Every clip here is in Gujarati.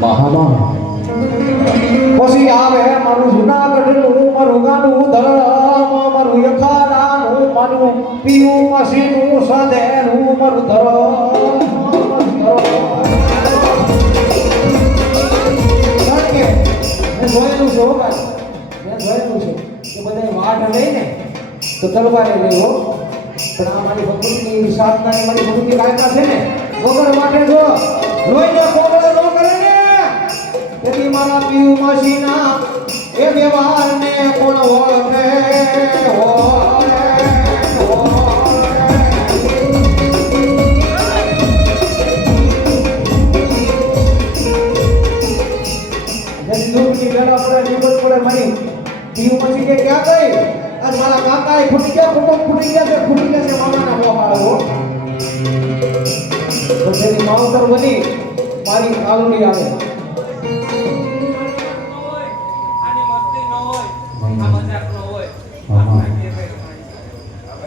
મહામા પછી આવે મારું જુનાગઢનું મારું ગાનું ધરમ, મારું યખારા મારું પીવું મસી નું સદે નું મારું ધરમ. જોયેલું મેં જોયેલું છે. કે બધા વાટ રહી ને તો તલવારે લેવો પણ આ મારી ભગવતીની સાધના મારી ભગવતી કાયદા છે ને? વગર માટે જો લોહીને કોગળો ન કરે ને તેથી મારા પીવું માસીના એ વ્યવહારને કોણ ઓળખે? ઓળખે, મારી. પીવું પછી કે ક્યાં ગઈ?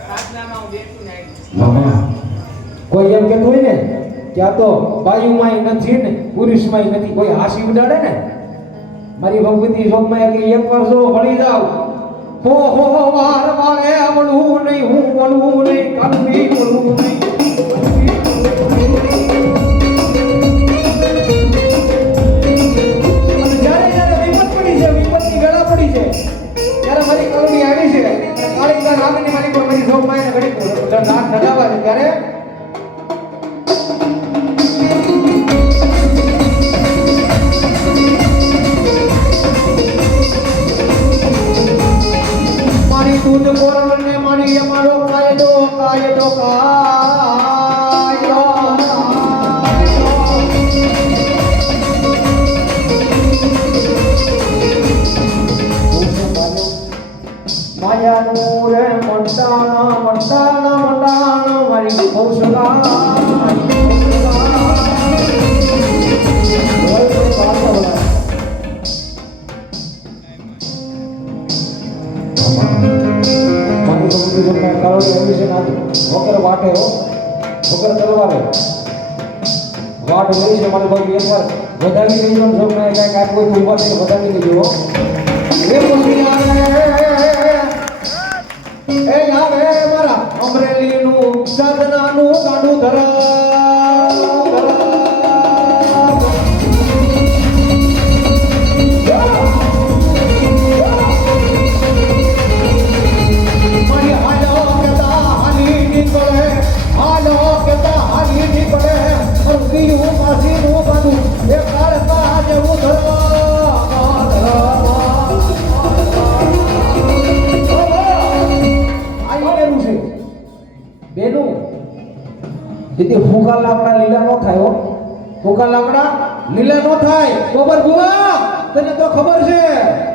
સાધનામાં હું બેસીને આવી. કોઈ એમ કેતું હોય ને આ તો બાયુમાંય નથી ને, પુરુષમાંય નથી. કોઈ હાસી ઉડાડે ને? મારી ભગવતી કે એક વાર જો ભણી જાવ હો હો વાર વારે આવડવું નહીં, હું બોલવું નહીં કાલથી બોલવું નહીં. વેળા પડી છે. ત્યારે મારી કરુણી આવી છે. અને કાળીકા રામની મારી કોઈ મારી જોગમાં એને ઘડી નાક નડાવા છે. ત્યારે મારી દૂધ કોરણને મારી અમારો કાયદો કાયદો કાયદો. વગર વાટે હો વગર તલવારે વાટ મળી છે મારી ભક્તિ એકવાર વધાવી લેજો જો મેં કાંઈક તો ઊભા થઈને વધાવી લેજો એ એ અમરેલીનું સાધનાનું ગાડું ધરા દીદી ફૂકા લાકડા લીલા નો થાય હો. ફૂકા લાકડા લીલા નો થાય. ગોબર ભૂવા, તને તો ખબર છે.